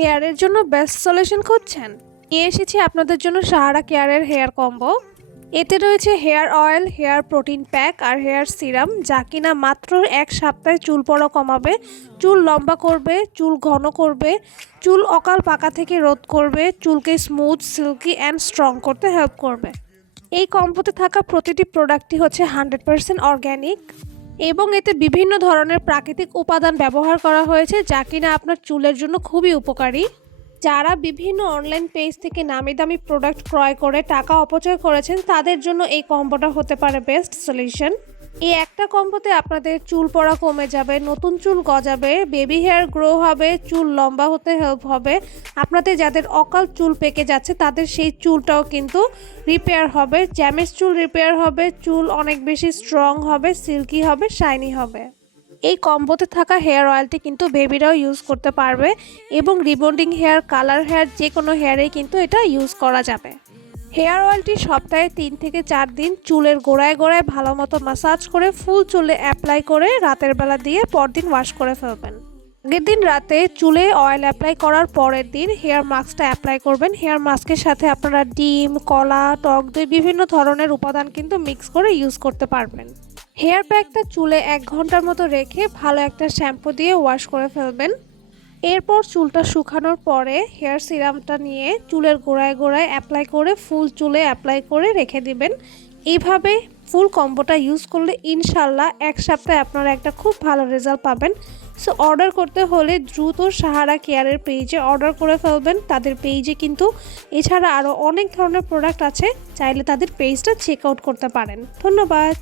হেয়ারের জন্য best solution খুঁজছেন? নিয়ে এসেছি আপনাদের জন্য সাহারা কেয়ারের হেয়ার কম্বো। এতে রয়েছে hair oil, hair protein pack আর হেয়ার সিরাম, যা কিনা মাত্র 1 সপ্তাহে চুল পড়া কমাবে, চুল লম্বা করবে, চুল ঘন করবে, চুল অকাল পাকা থেকে রোধ করবে, চুলকে স্মুথ, সিল্কি অ্যান্ড স্ট্রং করতে হেল্প করবে। এই কম্বোতে থাকা প্রতিটি প্রোডাক্টই হচ্ছে 100% অর্গ্যানিক এবং এতে বিভিন্ন ধরনের প্রাকৃতিক উপাদান ব্যবহার করা হয়েছে, যা কিনা আপনার চুলের জন্য খুবই উপকারী। যারা বিভিন্ন অনলাইন পেজ থেকে নামি দামি প্রোডাক্ট ক্রয় করে টাকা অপচয় করেছেন, তাদের জন্য এই কম্বোটা হতে পারে বেস্ট সলিউশন। এই একটা কম্বোতে আপনাদের চুল পড়া কমে যাবে, নতুন চুল গজাবে, বেবি হেয়ার গ্রো হবে, চুল লম্বা হতে হেল্প হবে। আপনাদের যাদের অকাল চুল পেকে যাচ্ছে তাদের সেই চুলটাও কিন্তু রিপেয়ার হবে, ড্যামেজ চুল রিপেয়ার হবে, চুল অনেক বেশি স্ট্রং হবে, সিল্কি হবে, শাইনি হবে। এই কম্বোতে থাকা হেয়ার অয়েলটি কিন্তু বেবিরাও ইউজ করতে পারবে এবং রিবন্ডিং হেয়ার, কালার হেয়ার, যে কোনো হেয়ারেই কিন্তু এটা ইউজ করা যাবে। হেয়ার অয়েলটি সপ্তাহে 3 থেকে 4 দিন চুলের গোড়ায় গোড়ায় ভালো মতো ম্যাসাজ করে ফুল চুলে অ্যাপ্লাই করে রাতের বেলা দিয়ে পরদিন ওয়াশ করে ফেলবেন। আগের দিন রাতে চুলে অয়েল অ্যাপ্লাই করার পরের দিন হেয়ার মাস্কটা অ্যাপ্লাই করবেন। হেয়ার মাস্কের সাথে আপনারা ডিম, কলা, টক দই, বিভিন্ন ধরনের উপাদান কিন্তু মিক্স করে ইউজ করতে পারবেন। হেয়ার প্যাকটা চুলে 1 ঘন্টার মতো রেখে ভালো একটা শ্যাম্পু দিয়ে ওয়াশ করে ফেলবেন। এরপর চুলটা শুকানোর পরে হেয়ার সিরামটা নিয়ে চুলের গোড়ায় গোড়ায় অ্যাপ্লাই করে ফুল চুলে অ্যাপ্লাই করে রেখে দিবেন। এইভাবে ফুল কম্বোটা ইউজ করলে ইনশাল্লাহ 1 সপ্তাহে আপনারা একটা খুব ভালো রেজাল্ট পাবেন। সো অর্ডার করতে হলে দ্রুত সাহারা কেয়ারের পেজে অর্ডার করে ফেলবেন। তাদের পেজে কিন্তু এছাড়া আরও অনেক ধরনের প্রোডাক্ট আছে, চাইলে তাদের পেজটা চেক আউট করতে পারেন। ধন্যবাদ।